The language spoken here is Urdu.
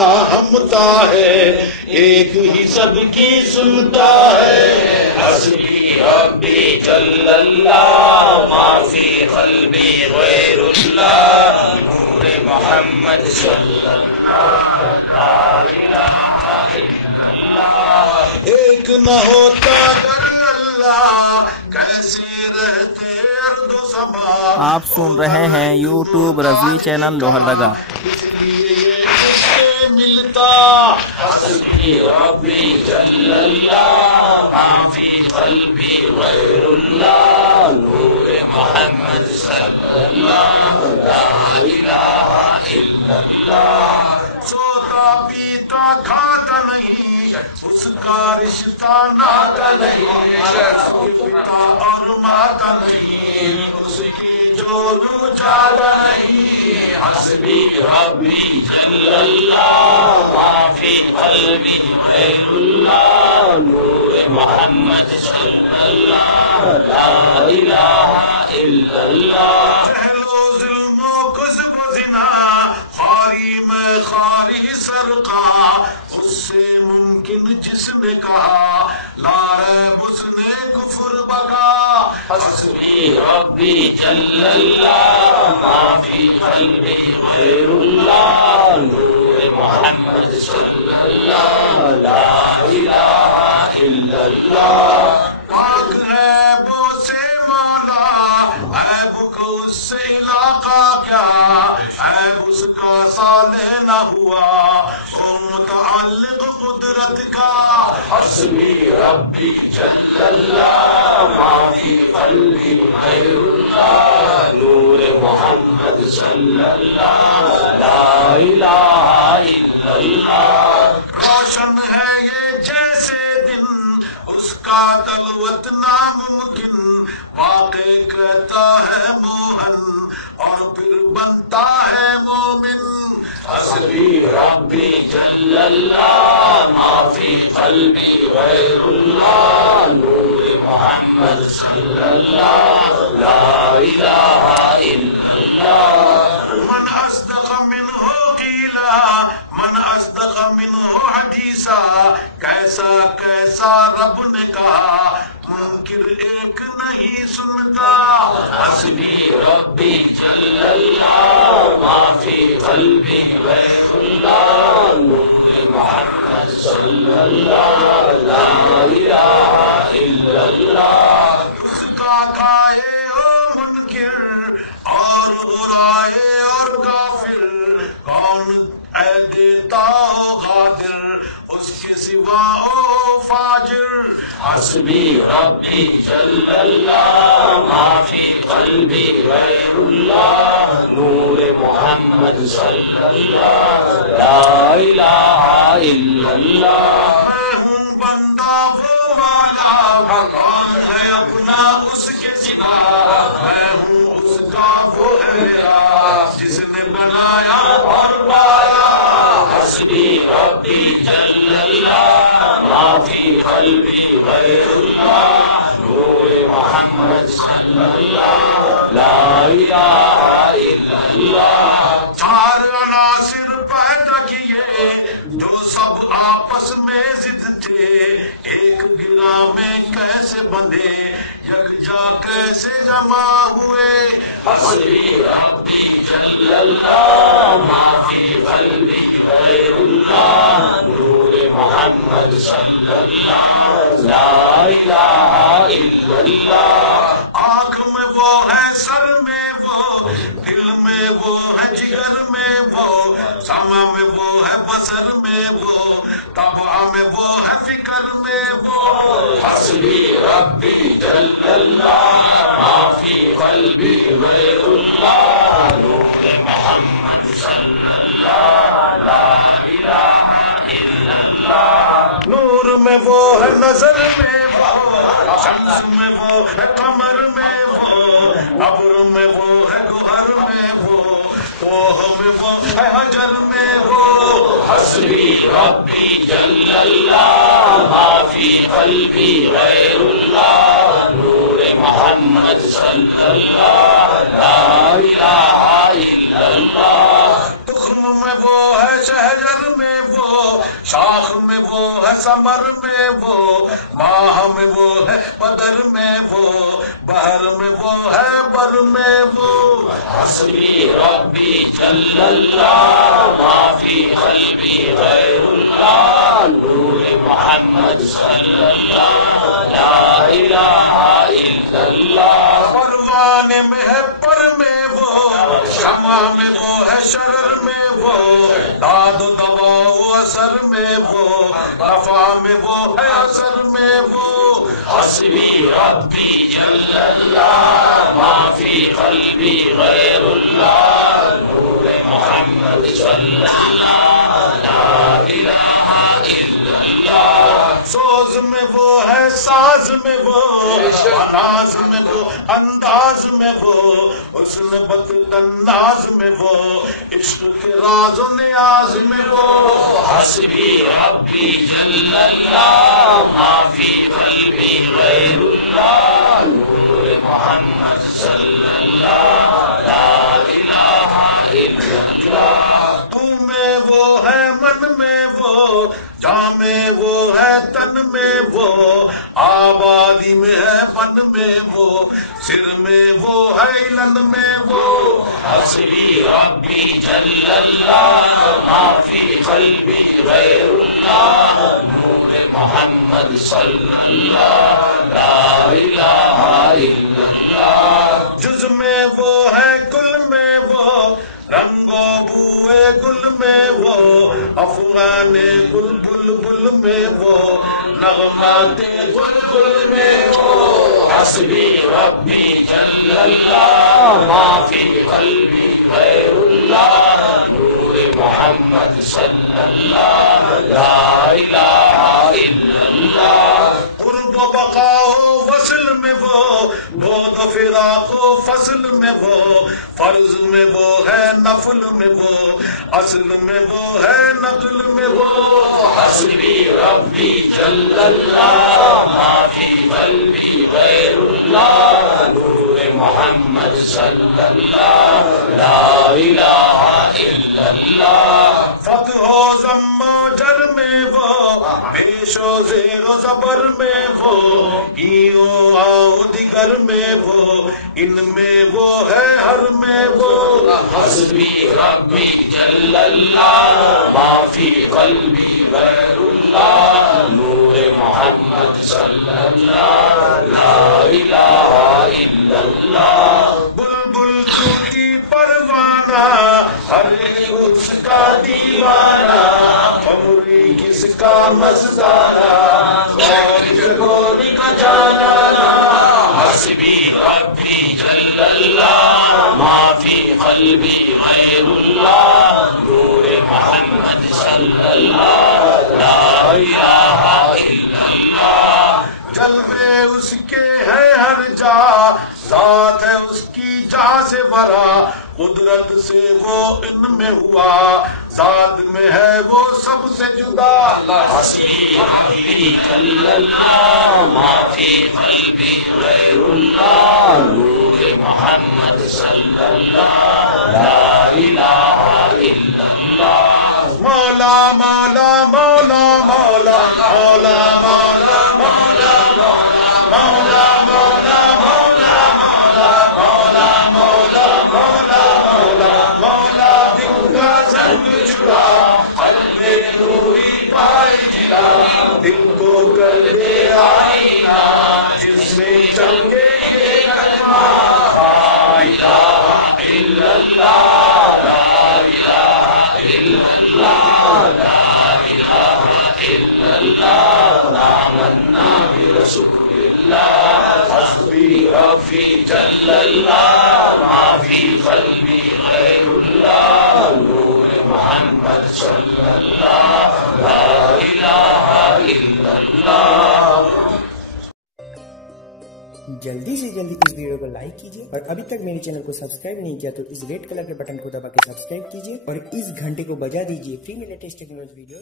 ہمتا ہے ایک ہی سب کی سنتا ہے حسبی ربی جل اللہ ما فی قلبی غیر اللہ نور محمد صلی اللہ ایک نہ ہوتا گر اللہ کیسے رہتے ارض و سما. آپ سن رہے ہیں یوٹیوب رضوی چینل لوہردگا. حسبی ربی جل اللہ ما فی قلبی غیر اللہ نور محمد صلی اللہ لا الہ الا اللہ. سوتا پیتا کھاتا نہیں اس کا رشتہ ناتا نہیں پتا اور ماتا نہیں اس کی جورو جالا نہیں. حسبی ربی جل اللہ ما فی قلبی غیر اللہ نور محمد صلی اللہ لا الہ الا اللہ. پہلو ظلم و کذب و زنا خاری میں خاری سرقہ اس سے ممکن جس نے کہا لا ریب اس نے کفر بکا. حسبی ربی جل اللہ ما فی قلبی غیر اللہ نور محمد صلی اللہ لا الہ الا اللہ. پاک عیبوں سے مولا عیب کو اس سے علاقہ کیا عیب اس کا صالح نہ ہوا اور متعلق قدرت کا. حسبی ربی جل اللہ ما فی قلبی غیر اللہ نور محمد صلی اللہ لا الہ الا اللہ. روشن ہے یہ جیسے دن اس کا تلوت ناممکن واقع کہتا ہے موہن اور پھر بنتا ہے مومن. حسبی ربی جل اللہ ما فی قلبی غیر اللہ نور محمد صلی اللہ لا الہ الا اللہ. من اصدق منہ قیلا من اصدق منہ حدیثا کیسا کیسا رب نے کہا منکر ایک نہیں سنتا. حسبی ربی جل اللہ ما فی قلبی غیر اللہ نور محمد صلی اللہ لا الہ الا اللہ. اس کا کھائے ہو منکر اور برائے اور کافر کون اے دیتا ہو غادر اس کے سوا ہو فاجر. حسبی ربی جل اللہ ما فی قلبی غیر اللہ نور محمد صلی اللہ لا الہ الا اللہ. میں ہوں بندہ وہ والا کون ہے اپنا اس کے سوا میں ہوں اس کا وہ ہے میرا جس نے بنایا اور پایا. حسبی ربی جل اللہ ما فی قلبی غیر اللہ نور محمد صلی اللہ لا الہ الا اللہ. چار عناصر پیدا کیے جو سب آپس میں ضد تھے ایک گرہ میں کیسے بندھے یکجا کیسے جمع ہوئے. حسبی ربی جل اللہ ما فی قلبی غیر اللہ نور محمد صلی اللہ لا الہ الا اللہ. آنکھ میں وہ ہے سر میں وہ دل میں وہ ہے جگر میں وہ سمع میں وہ ہے بصر میں وہ طبع میں وہ ہے فکر میں وہ. حسبی ربی جل اللہ ما فی قلبی غیر اللہ نور محمد صلی اللہ لا الہ الا اللہ. نور میں وہ ہے نظر میں وہ شمس میں وہ ہے قمر میں وہ ابر میں وہ ہے گوہر میں وہ کوہ میں وہ ہے حجر میں وہ. حسبی ربی جل اللہ ما فی قلبی غیر اللہ نور محمد صلی اللہ لا الہ الا اللہ. تخم میں وہ ہے شہجر میں شاخ میں وہ ہے ثمر میں وہ، ماہ میں وہ ہے بدر میں وہ، بحر میں وہ ہے بر میں وہ، حسبی ربی جل اللہ ما فی قلبی غیر اللہ نور محمد صلی اللہ لا الہ الا اللہ، پروانے میں ہے پر میں وہ، شمع میں وہ ہے شرر میں وہ، داد و دوا و اثر میں وہ، نفع میں وہ ہے اثر میں وہ، حسبی ربی جل اللہ ما فی قلبی غیر اللہ نور محمد صلی اللہ لا الہ الا اللہ، سوز میں وہ ہے ساز میں وہ، انداز میں وہ انداز میں وہ، حسن بد انداز میں وہ، عشق کے راز و نیاز میں وہ، حسبی ربی جل اللہ ما فی قلبی غیر اللہ نور محمد صلی اللہ لا الہ الا اللہ، تو میں وہ ہے من میں وہ، جاں میں وہ ہے تن میں وہ، آبادی میں ہے بن میں وہ، سر میں وہ ہے علن میں وہ، حسبی ربی جل اللہ ما فی قلبی غیر اللہ نور محمد صلی اللہ لا الہ الا اللہ، جز میں وہ ہے کل میں وہ، رنگ و بوئے گل میں وہ، افغان گل بل بل میں وہ، نغمات بلبل میں وہ، حسبی ربی جل اللہ ما فی قلبی غیر اللہ نور محمد صلی اللہ لا الہ الا اللہ، قرب و بقا و وصل میں وہ، بعد و فراق و فصل میں وہ، فرض میں وہ ہے نفل میں وہ، اصل میں وہ ہے نقل میں وہ، حسبی ربی جل اللہ ما فی قلبی غیر اللہ نور محمد صلی اللہ لا الہ الا اللہ، فتح و ضم و جر میں وہ، پیش و زیر و زبر میں وہ، ای و آ دیگر میں وہ، ان میں وہ ہے ہر میں وہ، حسبی ربی جل اللہ ما فی قلبی غیر اللہ نور محمد صلی اللہ لا الہ الا اللہ، بلبل چوٹی پروانہ، ہر ایک اس کا دیوانہ، عمری کس کا مستانہ، خواہش گوری کا جانانا، حسبی ربی جل اللہ ما فی قلبی غیر اللہ نور محمد صلی اللہ لا الہ الا اللہ، جلوے اس کے ہے ہر جا، ذات ہے اس کی جا سے برا، قدرت سے وہ ان میں ہوا، ذات میں ہے وہ سب سے جدا، حسبی ربی جل اللہ ما فی قلبی غیر اللہ نور محمد صلی اللہ لا الہ الا اللہ، مولا مولا مولا مولا مولا مولا مولا مولا مولا مولا مولا مولا مولا مولا مولا دل کا زنگ چھڑا، قلب نوری پائے جلا، دل کو کر دے آئینہ، جس میں چمکے یہ کلمہ، لا الہ الا اللہ لا الہ الا اللہ لا الہ الا اللہ آمنا برسول اللہ، حسبی ربی جل اللہ ما فی قلبی غیر اللہ نور محمد صلی اللہ لا الہ الا اللہ، جلدی سے جلدی اس ویڈیو کو لائک کیجیے اور ابھی تک میرے چینل کو سبسکرائب نہیں کیا تو اس ریڈ کلر کے بٹن کو دبا کے سبسکرائب کیجیے اور اس گھنٹے کو بجا دیجیے فری میں لیٹسٹ ٹیکنالوجی ویڈیو